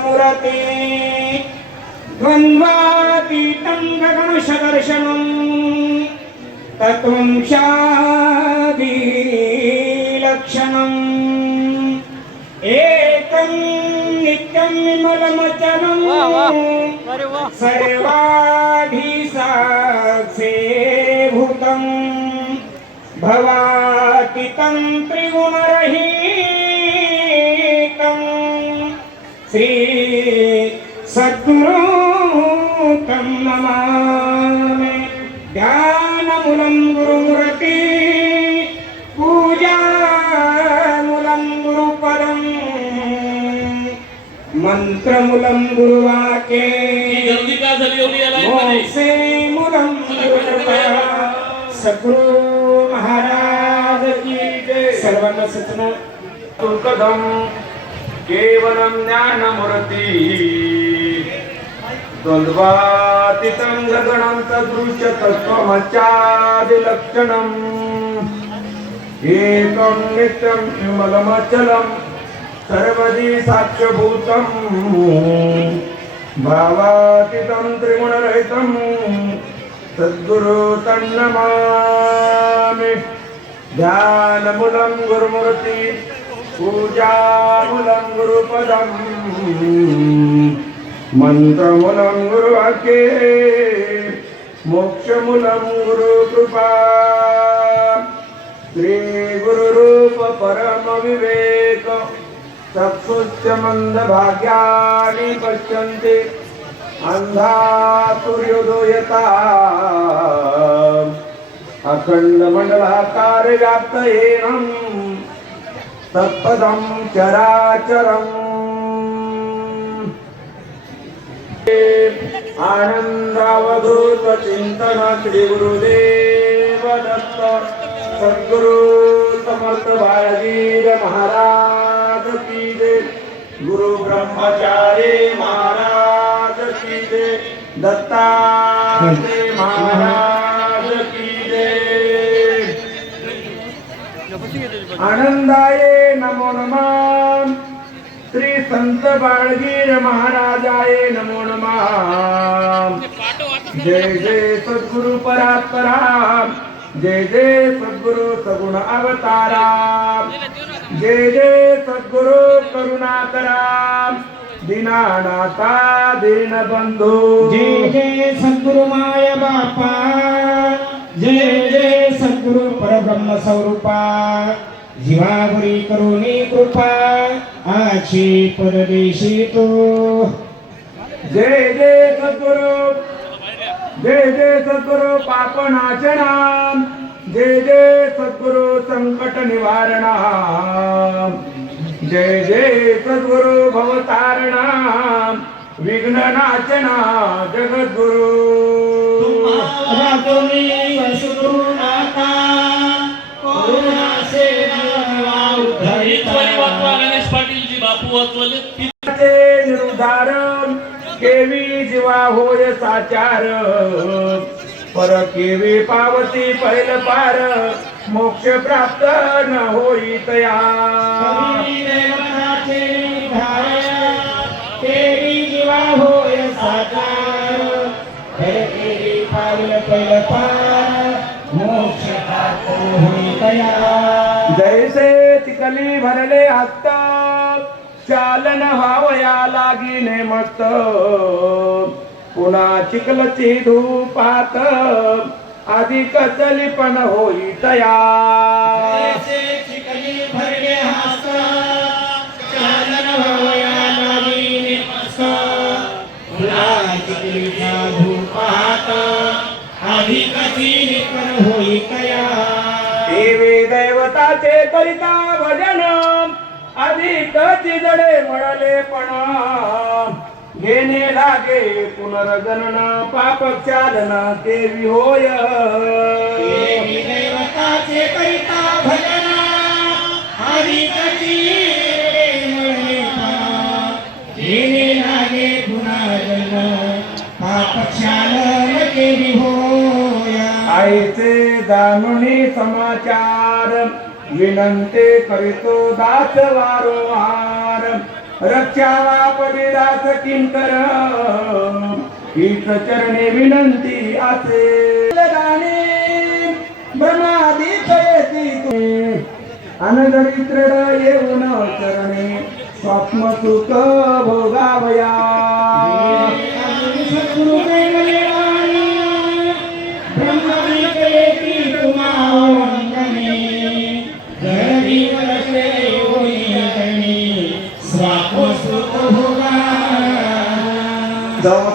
मूर्ति। द्वन्द्वातीतं गगणशदर्शनम् तत्त्वं शादिलक्षणम्। एकं नित्यं विमलमचलम् अरे वा। सर्वाभिसाक्षीभूतम् भवातीतं त्रिगुणरहितम्। సద్గురం నమామి ధ్యానములం గురుమురతి పూజాములం గురుపదం మంత్రములం గురువాకే మోక్షేములం గురుపదం सदगुरु महाराज की सर्वांना सूचना तुकदम केवलम ज्ञानमूर्ती द्वन्द्वातीतं गगनं तदृश्य तत्त्वमच्चादिलक्षणम् एकं नित्यं विमलमचलं सर्वदी साक्ष्यभूतं भावातीतं त्रिगुणरहितं सद्गुरु तन्नमामि। ध्यानमूलं गुरुमूर्ति पूजामूलं गुरुपदम् మంత్రములంగురు అకే మోక్షములంగురు కృపా. శ్రీ గురు రూప పరమ వివేక చక్షుష్యమంద భాగ్యాన్ని పశ్యంతి అంధా సూర్యోదయత అఖండమండలాకార వ్యాప్త ఏనం తత్పదం చరాచరం आनंदावधूत चिंतन श्री गुरुदेव दत्त सद्गुरु समर्थ बाळगीर महाराज की दे गुरु ब्रह्मचारी महाराज की दे दत्ता महाराज की दे आनंदाये नमो नमः। संत बाळगीर महाराजाये नमो नमः. जय जय सद्गुरु परात्परा. जय जय सद्गुरु सगुण अवतारा. जय जय सद्गुरु करुणाकरा. दीनानाथा दीन बंधू. जय जय सद्गुरु माय बापा. जय जय सद्गुरु परब्रह्म स्वरूपा. जीवावरी करुणी कृपा आची परदेशी तो. जय जय सद्गुरु जय जय सद्गुरु पाप नाशना जय जय सद्गुरु संकट निवारणा. जय जय सद्गुरु भवतारणा. विघ्न नाचना जगद्गुरु. तुम्ही वसुगुरु नाथा केवी जीवा होय साचार. पर केवी पावती पैल पार मोक्ष प्राप्त न होई तया तेरी जीवा होय साकार खरे केली पावल पैल पार मोक्ष प्राप्त होई तया जैसे तिकली भरले हस्त चालन व्हावया लागिने मस्त. पुन्हा चिखलची धूपात अधिक चलिपण होई तया देवी दैवताचे करिता भजन. अधिक जडे मळले पण. घेणे लागे पुनर्जनन पाप चालन देवी होय. देवी देवताचे करिता भजन हरिकची घेणे लागे आईचे जाणुनी समाचार. विनंते करीतो दास वारंवार रक्षावा पदेदास किंकर. हीच चरणे विनंती असे. गाणे ब्रह्मादीच येती अनदरित्र येऊन चरणे स्वप्न सुख भोगावया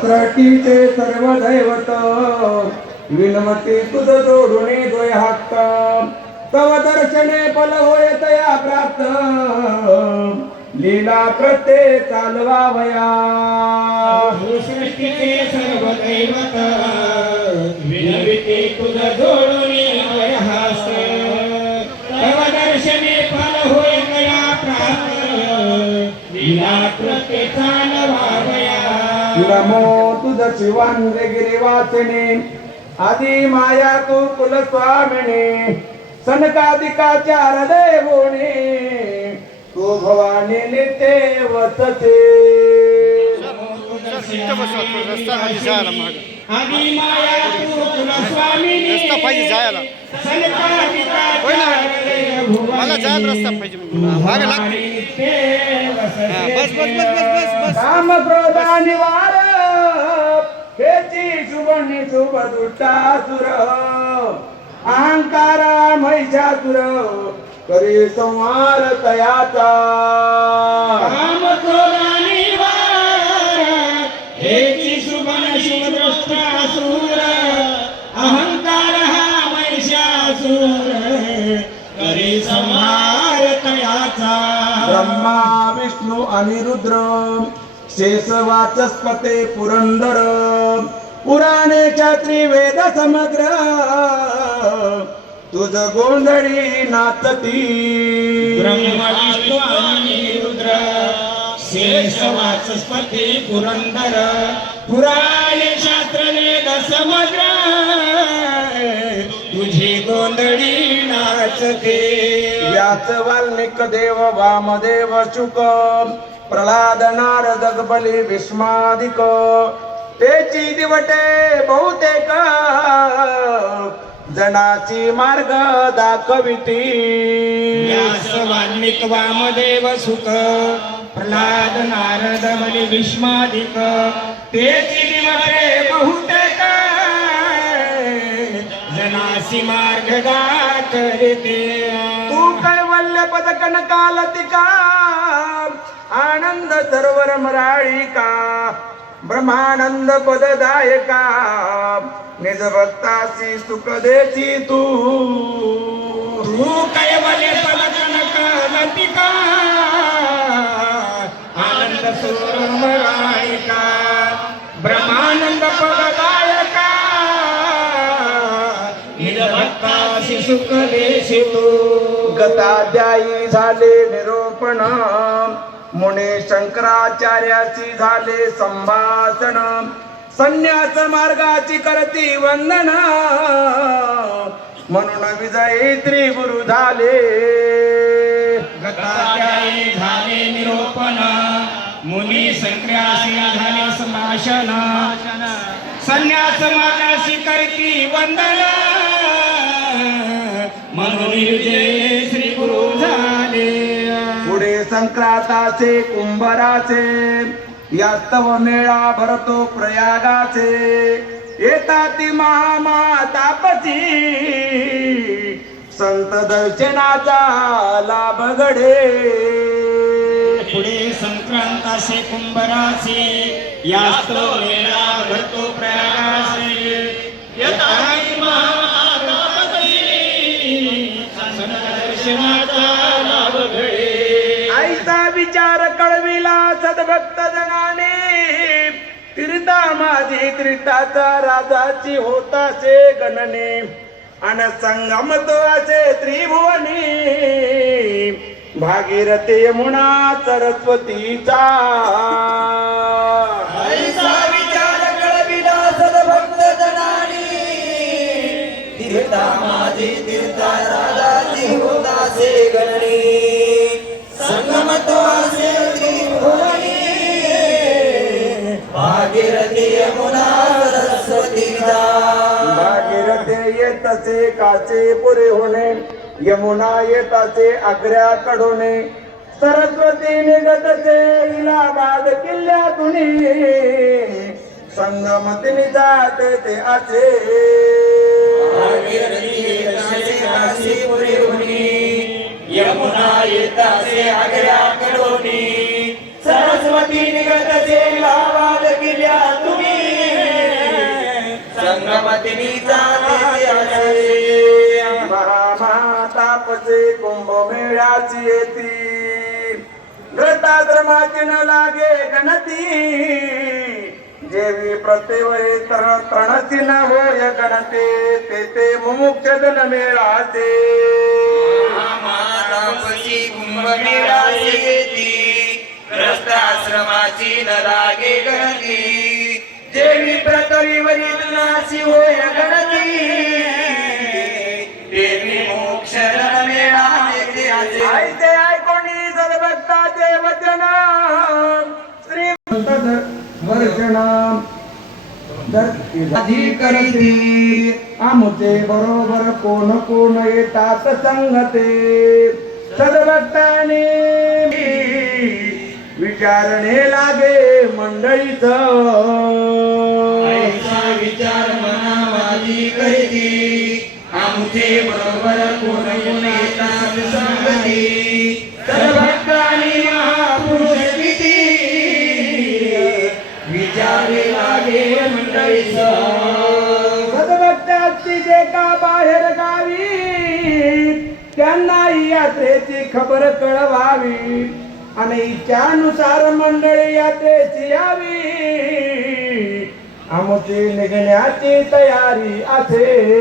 जवत्रटीचे सर्व दैवत विनमती तुझ जोडुने द्वय हात. तव दर्शने फल होय तया प्राप्त. लीला प्रत्ये चालवावया सृष्टीचे सर्व दैवत विनविते तुझ जोडून वयहास तव दर्शने फल होय तया प्राप्त. लीला प्रत्येका नमो तुझ शिवांद्र गिरी वाचने आदी माया तू कुलस्वामिने सनकादिकाच्या हृदयवोने तू भवानी नित्य वसते आदी माया तू रस्ता पाहिजे जायला. सनकादिकाच्या होय ना? हृदयभुवनी. मला जायला रस्ता पाहिजे मागे लागते नित्य वसते. बस बस बस बस बस बस काम क्रोधा निवार हेची शुभनी शुभ दुष्टासुर अहंकार महिषासुर करी संहार तयाचा क्रोधाने वार, हेची शुभन शुभदृष्टासूर, अहंकार हा महिषासूर, करी संहार तयाचा. ब्रह्मा विष्णू आणि रुद्र शेष वाचस्पते पुरंदर पुराणे छात्री वेद समग्र. तुझ गोंधळी नाचती. ब्रह्म विष्णू आणि रुद्र शेष वाचस्पती पुरंदर पुराणे शास्त्र वेद समग्र. तुझी गोंधळी नाचते. व्यास वाल्मिक देव वामदेव शुक प्रल्हाद नारद बली भीष्मादिक तेची दिवटे बहुतेक. जनाची मार्ग दाखविती. व्यास वाल्मिक वामदेव सुख. प्रल्हाद नारद बली भीष्मादिक तेची दिवटे बहुतेक. जनासी मार्ग दाखविते. तू कैवल्य पद कनकालतिका आनंद सरोवर मराळिका ब्रह्मानंद पददायका निज भक्तासी सुख देची तू तू लतिका आनंद सुरमरायिका ब्रह्मानंद पददायका निरभक्तासी सुख देशी तू. गताध्यायी झाले निरोपण मुने शंकराचार्याची झाले संभाषण. संन्यास मार्गाची करती वंदना. म्हणून विजयी त्रिगुरु झाले. झाले निरोपण. मुनी संक्रासी झाले संभाषण. संन्यास मार्गाची करती वंदना. म्हणून विजय संक्रांताचे कुंभराचे यास्तव मेळा भरतो प्रयागाचे. येता ती महामातापची संत दर्शनाचा लाभ घडे. पुढे संक्रांताचे कुंभराचे यास्तव मेळा विचार कळविला सद्भक्त जनाने. तीर्था माझी तीर्थाचा राजाची होताचे गणने. अन संगम तो असे त्रिभुवनी. भागीरथी यमुना सरस्वतीचा. येतसे काचे पुरे होणे यमुना येताचे आग्र्या आग्र्याकडून सरस्वती निघतचे इलाहाबाद किल्ल्यातून संगमतीने जाते ते असे. यमुना येताचे आग्र्या हुनी सरस्वती निघतसे इलाहाबाद किल्ल्यातून संगमतिनी जाते असे. महामातापचे कुंभमेळ्याची येती. घृताश्रमाची न लागे गणती. जेवी प्रतिवरे तर तणसी न होय गणते. ते ते मुमुक्ष जन मेळाचे मातापशी कुंभमेळा येती. ग्रस्त आश्रमाची न लागे गणती. देवी प्रतवीवरी नाशी होय गणती देवी मोक्ष असे आईचे ऐकोणी सदभक्ताचे वचन श्री करीती आमचे बरोबर कोण कोण येतात संगते. सदभक्ताने विचारणे लागे. मंडळीच. ऐसा विचार मना माझी करीती आमचे बरोबर कोण कोण येतात संगती. तर भक्तानी महापुरुष किती. विचारे लागे मंडळीच. सदभक्ताची जे का बाहेर गावी त्यांनाही यात्रेची खबर कळवावी. आणि इच्छानुसार मंडळी यात्रेची यावी. आमची निघण्याची तयारी असे.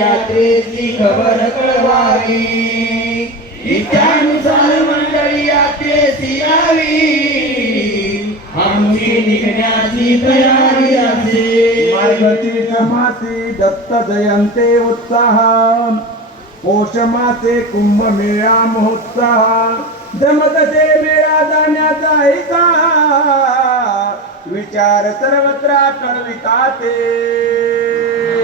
यात्रेची खबर कळवावी. इच्छानुसार मंडळी यात्रेची यावी. आमची निघण्याची तयारी असे. मार्गशीर्ष मासी दत्त जयंते उत्साह। पोषमासे कुंभमेळा महोत्साह। जमतसे मेळा जाण्याचा ऐका विचार सर्वत्र कळविताते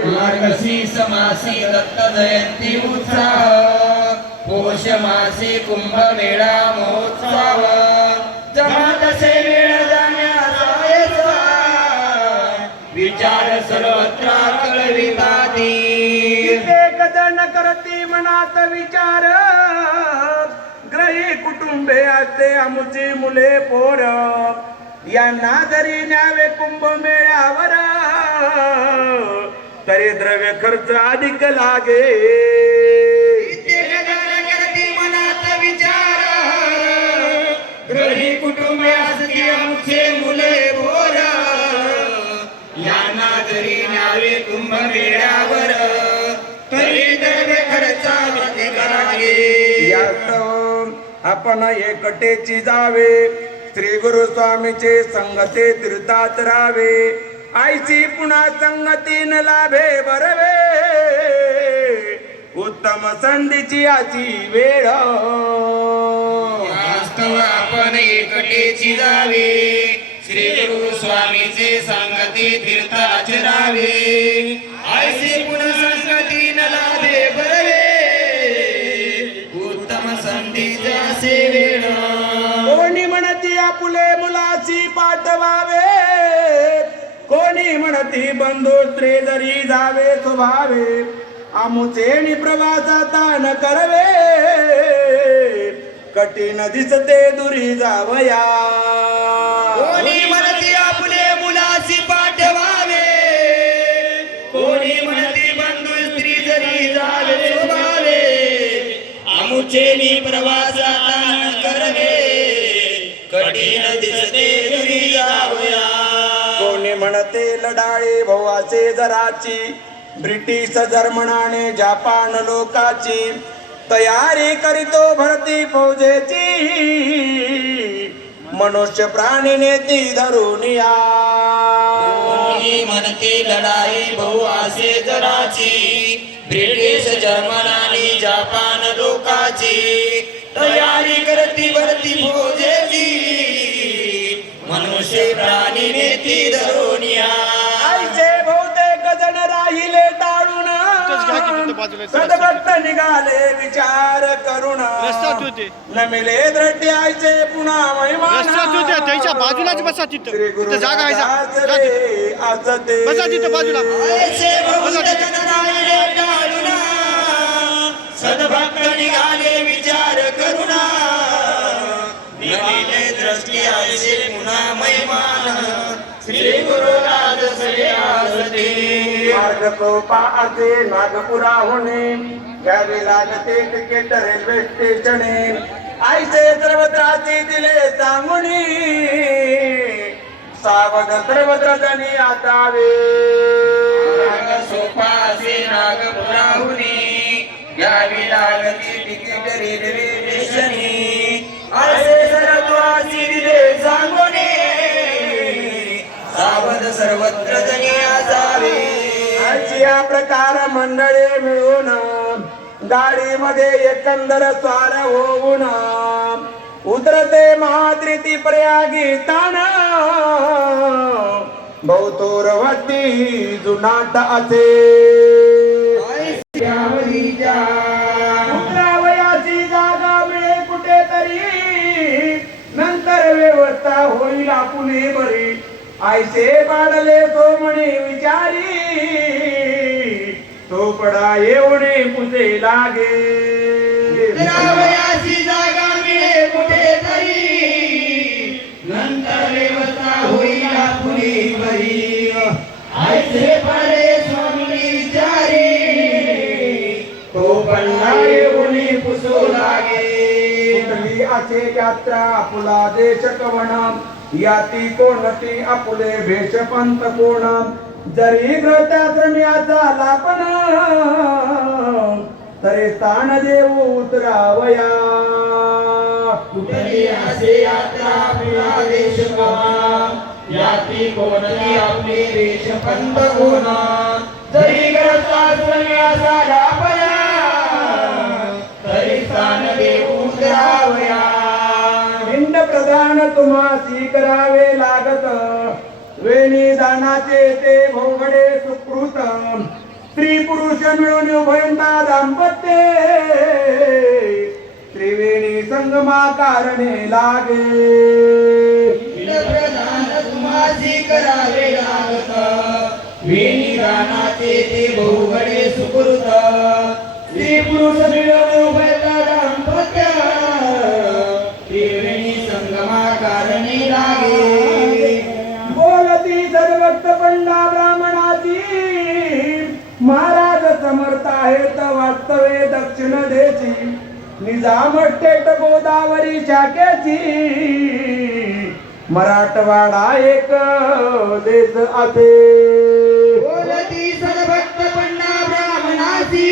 मार्गशीर्ष मासी दत्त जयंती उत्साह। पौष मासी कुंभमेळा महोत्सव जमतसे मेळा जाण्याचा विचार सर्वत्र कळविताती कित्येक जण करती मनात विचार। ग्रही कुटुंबे असते आमुची मुले पोर। यांना जरी न्यावे कुंभमेळ्यावर तरी द्रव्य खर्च अधिक लागे। कित्येक जण करती मनात विचार। ग्रही कुटुंबे असती आमचे मुले भोर न्यावे कुंभमेळ्यावर. तरी द्रव्य खर्चा यात आपण एकटेची जावे. श्री गुरु स्वामीचे संगते तीर्थात राहावे. आईची पुन्हा संगतीन लाभे बरवे उत्तम संधीची आची वेळ. आपण एकटेची जावे. श्री गुरु स्वामीचे संगती तीर्थ आचरावे ऐसे पुन्हा नला दे बरवे. उत्तम संधीचा सेवेण कोणी म्हणती आपुले मुलाची पाठवावे कोणी म्हणती बंधू स्त्री जरी जावे स्वभावे. आमुचे प्रवासाता न करवे. कठीण दिसते दुरी जावया. कोणी म्हणती आपले मुलाची पाठवावे? कोणी म्हणती बंधू स्त्री जरी जावे स्वभावे आमुचेनी प्रवासाला करवे. कठीण दिसते दुरी जावया. कोणी म्हणते लढाई भवाचे जराची ब्रिटिश जर्मनाने जपान लोकाची तयारी करीतो भरती फौजेची. मनुष्य प्राणी नेती धरून या. म्हणते लढाई बहु असे जराची ब्रिटिश जर्मन आणि जपान लोकाची. तयारी करती भरती फौजेची. मनुष्य प्राणी नेती धरुनिया आईचे बहुतेक जण राहिले निघाले विचार करून रस्त्यात होते. नमिले द्रट्टी आईचे पुन्हा महिमान रस्त्यात होते, त्याच्या बाजूलाच बसा तिथं. जागा आहे जा. बसा तिथं बाजूला. सद्भक्त निघाले विचार करुणा. निघाले दृष्टी पुन्हा महिमान श्री गुरु मार्ग कृपाचे नागपुराहुने घ्यावे लागते तिकीट रेल्वे स्टेशने आईचे सर्वत्राची दिले सांगुनी. सावध सर्वत्र जणी आतावे सोपासे नागपुराहुनी घ्यावी लागती तिकीट रेल्वे सर्वत्र जणी असावे आजची या प्रकार मंडळी मिळून गाडीमध्ये एकंदर स्वार होऊन उतरते महात्रिती प्रयागी ताण. बहुतोरवती जुनाट असे. उतरावयाची जागा मिळे कुठेतरी. नंतर व्यवस्था होईल आपुले बरी. आयसे पाडले तो म्हणे विचारी. तो पडा येऊने पुजे लागे. रावयाची जागा मिळे नंतर व्यवस्था होईल पुढे बरी. ऐसे पडे स्वामी विचारी. तो पडा येऊने पुसू लागे. असे यात्रा आपुला देश कवण याती कोणती आपुले भेष पंत कोण जरी ग्रताश्रम्याचा लापण तरी स्थान देऊ उतरावया. कुठली असे यात्रा आपला देश याती कोणती आपले देश पंत कोणा जरी ग्रस्ताश्रम्याचा लापया तरी स्थान देऊ उतरावया. पिंड प्रदान तुम्हासी करावे लागत. वेणी दानाचे ते भोगडे सुकृत. स्त्री पुरुष मिळून उभयंता दाम्पत्य. त्रिवेणी संगमा कारणे लागे. दक्षिण देशी निजाम गोदावरी शाखेची. मराठवाडा एक देश असे. बोलती सदभक्त पण्णा ब्राह्मणासी.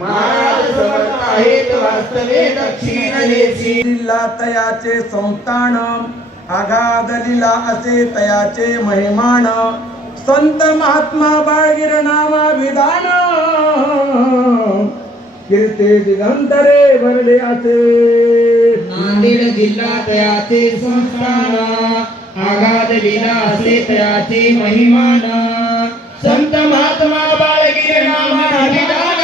महाराज समर्थ आहेत वास्तवे दक्षिण देशी. जिल्हा तयाचे संस्थान आघाद लिला असे तयाचे महिमान. संत महात्मा बाळगिर नामा विधान. कीर्ती दिगंतरे भरले असे नांदेड जिल्हा तयाचे संस्थान आघात लिला असे तयाचे महिमान. संत महात्मा बाळगीर नामा विधान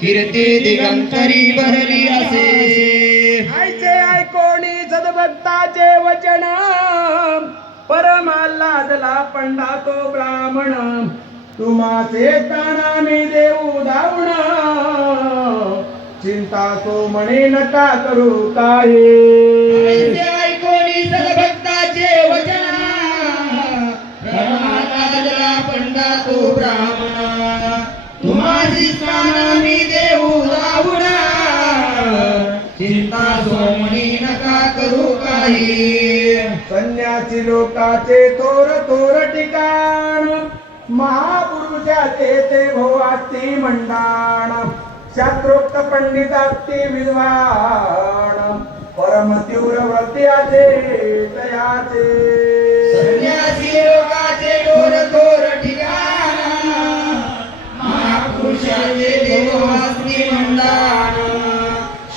कीर्ती दिगंतरी भरली असे. आयचे ऐकोणी सदभक्ताचे वचन. परमाल्लादला पंडा तो ब्राह्मण. तुम्हाचे ताणा मी देऊ धावण चिंता सो म्हणे नका करू काय ऐकोनी सद्भक्ताचे वचन. पंडा तो ब्राह्मण. तुम्हाची मी देऊ जाऊन चिंता सोमणी नका करू काही. संन्यासी लोकाचे थोर थोर ठिकाण. महापुरुषाचे ते भोवास्ती मंडाण. शास्त्रोक्त पंडितास्ती विद्वान. परम तीव्र व्रत्याचे तयाचे संन्यासी लोकाचे डोर थोर ठिकाण. पुरुषाचे देववास्ती मंदान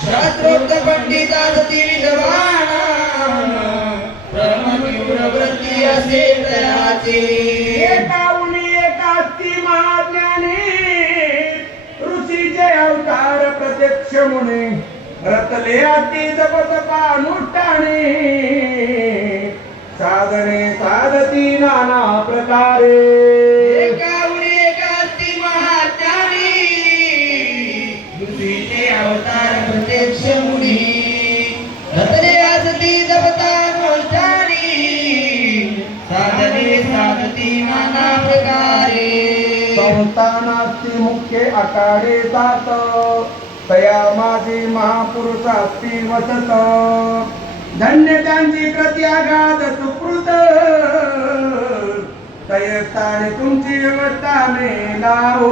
शास्त्रोक्त पंडितासती विद्वान. ब्रह्मतीव्र वृत्ती असे तयाचे प्रत्यक्ष मुने रतले अति जपत अनुष्ठाने साधने साधती नाना प्रकारे. अवतार प्रत्यक्ष मुनी. रतने असती जपतानुष्ठानी साधने साधती नाना प्रकारे. मुख्य आकाडे जात. तया माझी महापुरुषास्ती वसत. धन्य त्यांची प्रत्याघात सुकृत. तय स्थाने तुमची व्यवस्था मेला हो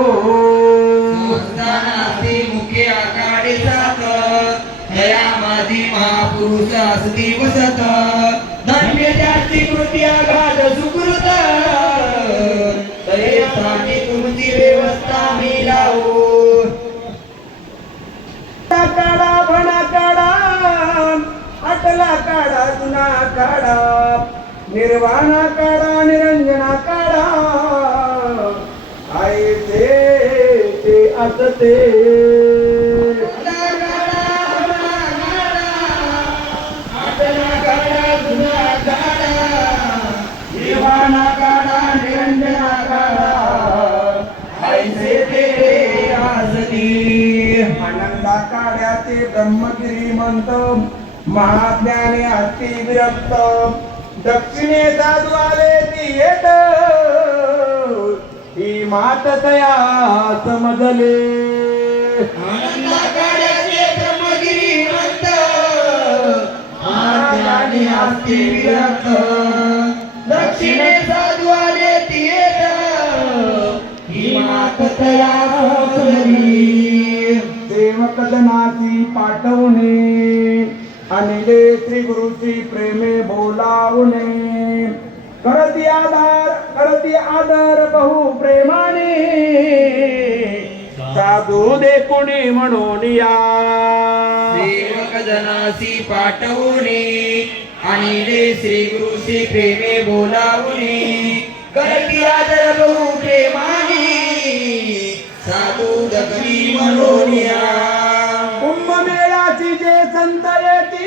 संस्थानास्ती मुख्य आकाडे जात दया माझी महापुरुष असती वसत. धन्य त्यांची कृती आघात अटला काढा जुना काढा. निर्वाणा काढा निरंजना काढा. आहे ते ते असते निर्वाणा काढा निरंजना काढा. ऐसे ते आनंदा ब्रह्मगिरी मंत. महाज्ञानी अति विरक्त. दक्षिणे साधू आले ती येत. ही मात तया समजले. महाज्ञानी आस्ती विरक्त. दक्षिणे साधू आले ती येत. ही मात तया समजली. देवकदनाची पाठवणे. अनिले श्री गुरुची प्रेमे बोलावणे करती आधार करती आदर बहु प्रेमाने. साधू दे कोणी म्हणून या. सेवक जनासी पाठवणे रे श्री गुरु श्री प्रेमे बोलावणे करती आदर बहु प्रेमाने. साधू दगडी मनोनिया कुंभमेळ्याची जे संत येती